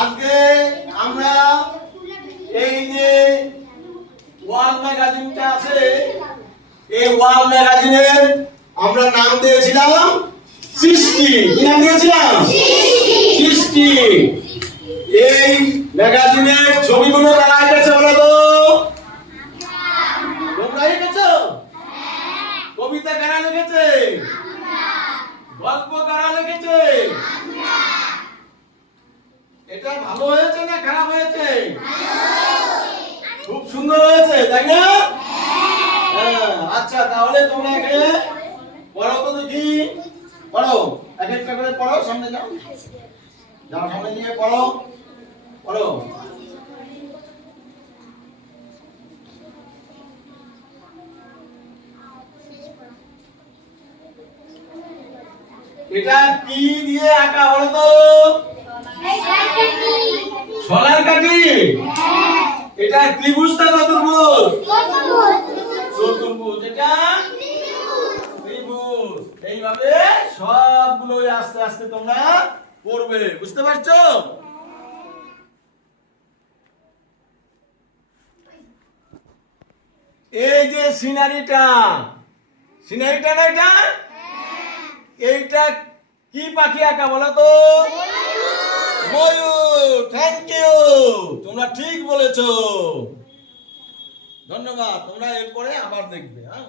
আজকে আমরা এই যে ওয়াল ম্যাগাজিনটা আছে, এই ওয়াল ম্যাগাজিনের আমরা নাম দিয়েছিলাম সৃষ্টি। কি নাম দিয়েছিলাম? সৃষ্টি। এই ম্যাগাজিনের ছবিগুলো কারা এঁকেছে বলো তো? তোমরা এঁকেছো? কবিতা কারা লিখেছে? গল্প কারা লিখেছে? এটা ভালো হয়েছে না খারাপ হয়েছে? খুব সুন্দর হয়েছে, তাই না? হ্যাঁ। আচ্ছা, তাহলে তোমরা এখানে পড়ো তো দেখি। পড়ো, এক একটা করে পড়ো। সামনে যাও, যাও সামনে গিয়ে পড়ো। পড়ো। এটা কি দিয়ে আঁকা বলো তো? সোনার কাঠি। এটা ত্রিভুজ না চতুর্ভুজ? চতুর্ভুজ। এটা ত্রিভুজ। এইভাবে সবগুলো আস্তে আস্তে তোমরা করবে, বুঝতে পারছো? এই যে সিনারিটা, সিনারিটা না এটা? এইটা কি পাখি আঁকা বলো তো? ময়ূর। থ্যাংক ইউ, তোমরা ঠিক বলেছো। ধন্যবাদ। তোমরা এরপরে আবার দেখবে। হ্যাঁ।